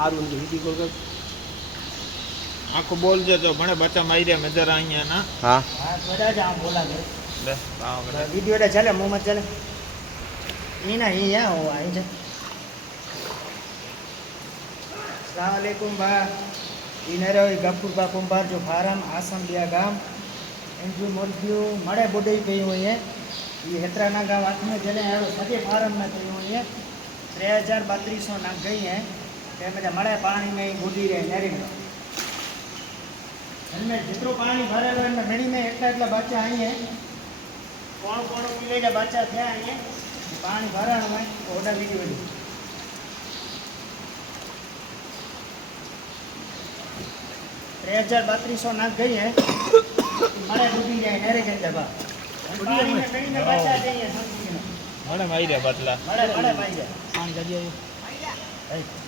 સારું નથી વીટી કોલ કર આખું બોલજો જો મને બચ્ચા માર્યા મેં જરા અહીંયા ના હા હા બધા જ આમ બોલા છે લે આવો કડે વિડીયો એટલે ચાલે મોહમ્મદ ચાલે ઈ ના ઈ હા હું આવી છે अस्सलाम वालेकुम बा इनरो गफूरबा कुंभार जो फार्म आसम दिया गांव एनजू मुर्गियों मड़े बुढ़ी गई हुई है ये हेतराना गांव हाथ में जले हैं सजे फार्म में गई हुई है 3200 नाक गई हैं ते मेरे मड़े पानी में बूढ़ी रहे नहरी में इनमें जितरो पानी भरेलो है मेणी में एटला बच्चा आई है कोण कोण मिले जा बच्चा थे आई है पानी भराणो है ओडा वीडियो 3200 नाक गई है मड़े डूबी जाए नहरे के दबा पानी में कहीं में बचा जाइए समझी મને માર્યા બટલા मड़े मड़े पाई जाए પાણી કાઢી આવ્યો